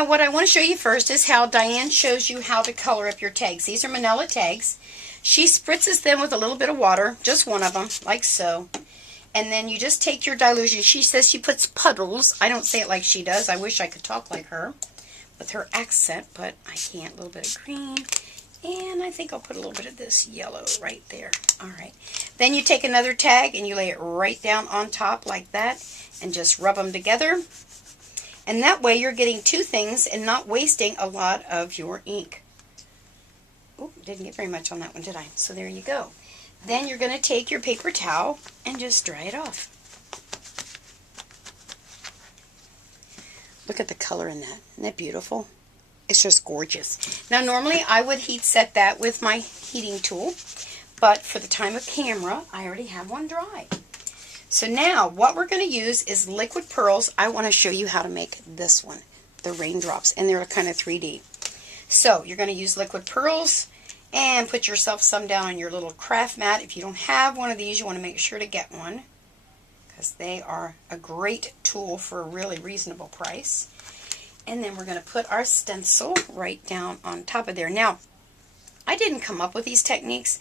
Now what I want to show you first is how Diane shows you how to color up your tags. These are manila tags. She spritzes them with a little bit of water, just one of them, like so. And then you just take your dilution. She says she puts puddles. I don't say it like she does. I wish I could talk like her with her accent, but I can't. A little bit of green. And I think I'll put a little bit of this yellow right there. Alright. Then you take another tag and you lay it right down on top like that and just rub them together. And that way you're getting two things and not wasting a lot of your ink. Oh, didn't get very much on that one, did I? So there you go. Then you're going to take your paper towel and just dry it off. Look at the color in that. Isn't that beautiful? It's just gorgeous. Now normally I would heat set that with my heating tool, but for the time of camera, I already have one dry. So now what we're going to use is liquid pearls. I want to show you how to make this one, the raindrops, and they're kind of 3D. So you're going to use liquid pearls and put yourself some down on your little craft mat. If you don't have one of these, you want to make sure to get one because they are a great tool for a really reasonable price. And then we're going to put our stencil right down on top of there. Now, I didn't come up with these techniques.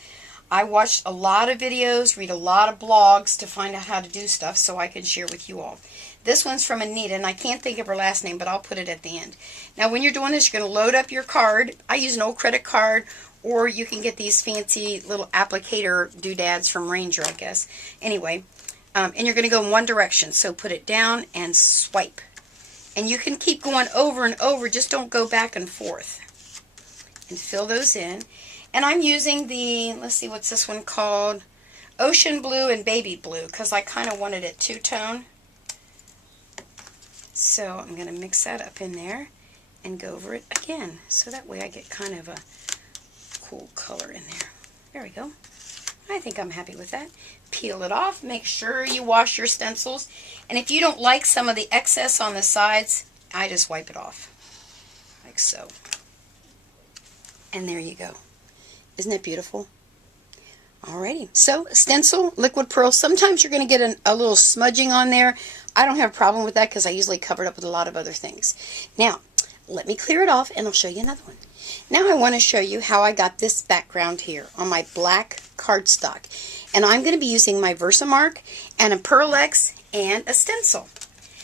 I watched a lot of videos, read a lot of blogs to find out how to do stuff so I can share with you all. This one's from Anita, and I can't think of her last name, but I'll put it at the end. Now, when you're doing this, you're going to load up your card. I use an old credit card, or you can get these fancy little applicator doodads from Ranger, I guess. Anyway, and you're going to go in one direction. So put it down and swipe. And you can keep going over and over, just don't go back and forth. And fill those in. And I'm using the, let's see, what's this one called? Ocean Blue and Baby Blue, because I kind of wanted it two-tone. So I'm going to mix that up in there and go over it again. So that way I get kind of a cool color in there. There we go. I think I'm happy with that. Peel it off. Make sure you wash your stencils. And if you don't like some of the excess on the sides, I just wipe it off. Like so. And there you go. Isn't that beautiful? Alrighty. So, stencil, liquid pearl. Sometimes you're going to get a little smudging on there. I don't have a problem with that because I usually cover it up with a lot of other things. Now, let me clear it off and I'll show you another one. Now I want to show you how I got this background here on my black cardstock. And I'm going to be using my VersaMark and a Pearl X and a stencil.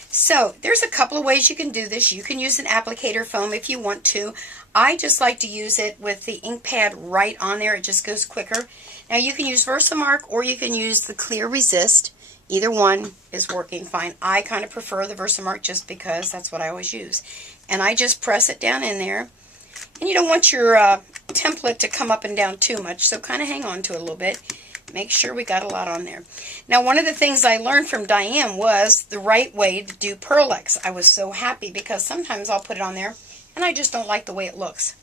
So there's a couple of ways you can do this. You can use an applicator foam if you want to. I just like to use it with the ink pad right on there. It just goes quicker. Now you can use VersaMark or you can use the Clear Resist. Either one is working fine. I kind of prefer the VersaMark just because that's what I always use. And I just press it down in there. And you don't want your template to come up and down too much, so kind of hang on to it a little bit. Make sure we got a lot on there. Now, one of the things I learned from Diane was the right way to do Pearl X. I was so happy because sometimes I'll put it on there and I just don't like the way it looks.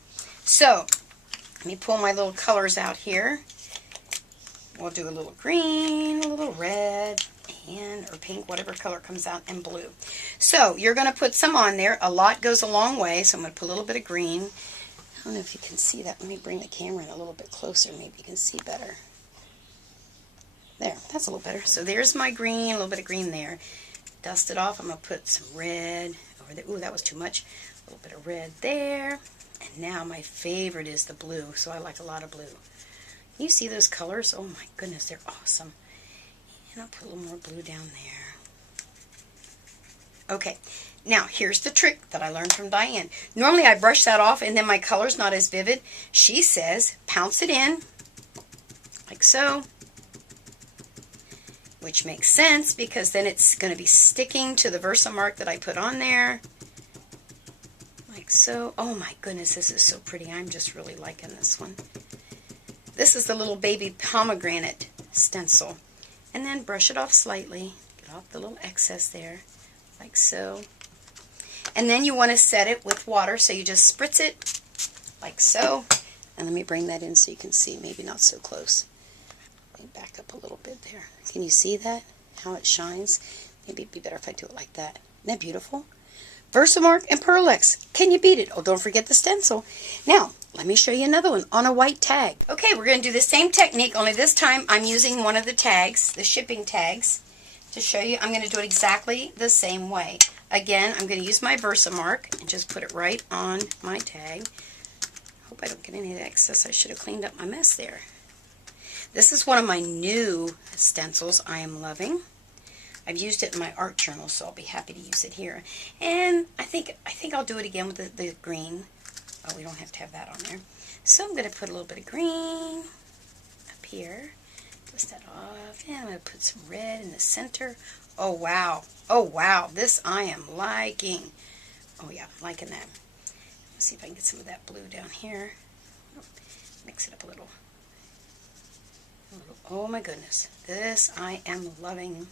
So, let me pull my little colors out here. We'll do a little green, a little red, and or pink, whatever color comes out, and blue. So, you're going to put some on there. A lot goes a long way, so I'm going to put a little bit of green. I don't know if you can see that. Let me bring the camera in a little bit closer. Maybe you can see better. There, that's a little better. So there's my green, a little bit of green there. Dust it off. I'm going to put some red over there. Ooh, that was too much. A little bit of red there. And now my favorite is the blue, so I like a lot of blue. You see those colors? Oh my goodness, they're awesome. And I'll put a little more blue down there. Okay, now here's the trick that I learned from Diane. Normally I brush that off and then my color's not as vivid. She says pounce it in, like so. Which makes sense because then it's going to be sticking to the VersaMark that I put on there. Like so. Oh my goodness, this is so pretty. I'm just really liking this one. This is the little baby pomegranate stencil. And then brush it off slightly. Get off the little excess there. Like so. And then you want to set it with water, so you just spritz it like so. And let me bring that in so you can see, maybe not so close. Back up a little bit there. Can you see that? How it shines? Maybe it'd be better if I do it like that. Isn't that beautiful? VersaMark and Pearl X. Can you beat it? Oh, don't forget the stencil. Now, let me show you another one on a white tag. Okay, we're going to do the same technique, only this time I'm using one of the tags, the shipping tags, to show you. I'm going to do it exactly the same way. Again, I'm going to use my VersaMark and just put it right on my tag. Hope I don't get any excess. I should have cleaned up my mess there. This is one of my new stencils I am loving. I've used it in my art journal, so I'll be happy to use it here. And I think I'll do it again with the green. Oh, we don't have to have that on there. So I'm going to put a little bit of green up here. Twist that off. And I'm going to put some red in the center. Oh, wow. Oh, wow. This I am liking. Oh, yeah, I'm liking that. Let's see if I can get some of that blue down here. Mix it up a little. Oh, my goodness. This I am loving.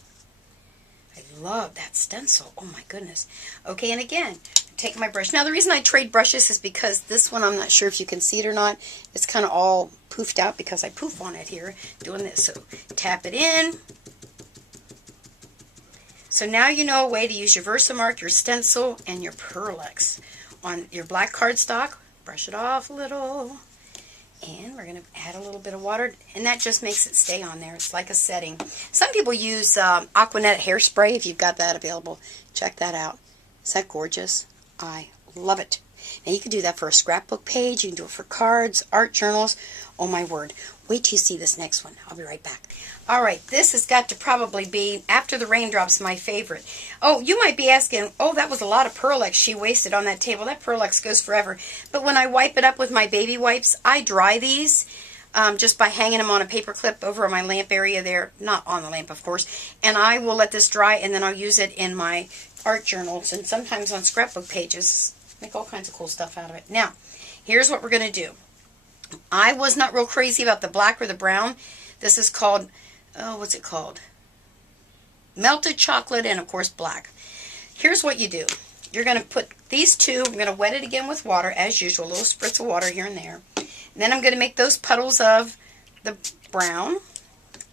I love that stencil. Oh, my goodness. Okay, and again, take my brush. Now, the reason I trade brushes is because this one, I'm not sure if you can see it or not. It's kind of all poofed out because I poof on it here doing this. So, tap it in. So now you know a way to use your VersaMark, your stencil, and your Pearl-Ex. On your black cardstock, brush it off a little. And we're going to add a little bit of water, and that just makes it stay on there. It's like a setting. Some people use Aquanet hairspray. If you've got that available, check that out. Is that gorgeous? I love it. Now, you can do that for a scrapbook page. You can do it for cards, art journals. Oh, my word. Wait till you see this next one. I'll be right back. All right, this has got to probably be, after the raindrops, my favorite. Oh, you might be asking, oh, that was a lot of Pearl-Ex she wasted on that table. That Pearl-Ex goes forever. But when I wipe it up with my baby wipes, I dry these just by hanging them on a paper clip over my lamp area there. Not on the lamp, of course. And I will let this dry, and then I'll use it in my art journals and sometimes on scrapbook pages. Make all kinds of cool stuff out of it. Now, here's what we're going to do. I was not real crazy about the black or the brown. This is called, oh, what's it called? Melted chocolate and, of course, black. Here's what you do. You're going to put these two, I'm going to wet it again with water, as usual, a little spritz of water here and there. And then I'm going to make those puddles of the brown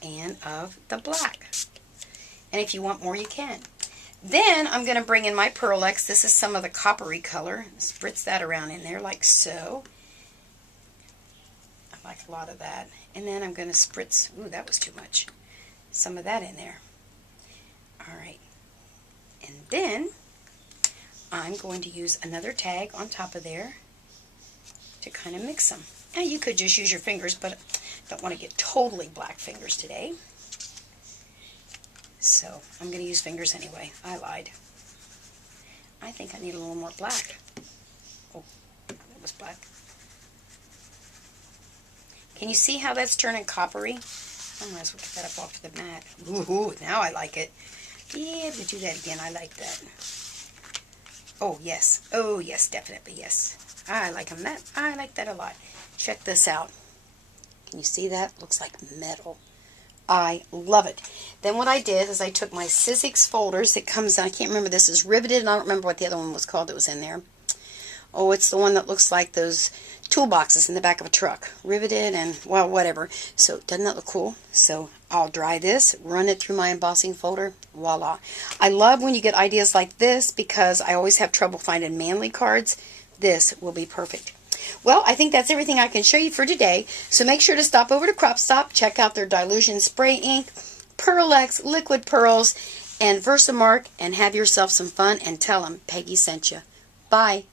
and of the black. And if you want more, you can. Then I'm going to bring in my Pearl-Ex. This is some of the coppery color. Spritz that around in there like so. I like a lot of that. And then I'm going to spritz, ooh, that was too much, some of that in there. All right. And then I'm going to use another tag on top of there to kind of mix them. Now, you could just use your fingers, but I don't want to get totally black fingers today. So I'm going to use fingers anyway. I lied. I think I need a little more black. Oh, that was black. Can you see how that's turning coppery? I might as well get that up off the mat. Ooh, now I like it. Yeah, we do that again. I like that. Oh, yes. Oh, yes, definitely, yes. I like that. I like that a lot. Check this out. Can you see that? Looks like metal. I love it. Then what I did is I took my Sizzix folders. It comes, I can't remember, this is riveted, and I don't remember what the other one was called that was in there. Oh, it's the one that looks like those toolboxes in the back of a truck. Riveted and, well, whatever. So, doesn't that look cool? So, I'll dry this, run it through my embossing folder. Voila. I love when you get ideas like this because I always have trouble finding manly cards. This will be perfect. Well, I think that's everything I can show you for today. So make sure to stop over to CropStop, check out their Dylusion spray ink, Pearl-Ex, liquid pearls, and VersaMark, and have yourself some fun and tell them Peggy sent you. Bye.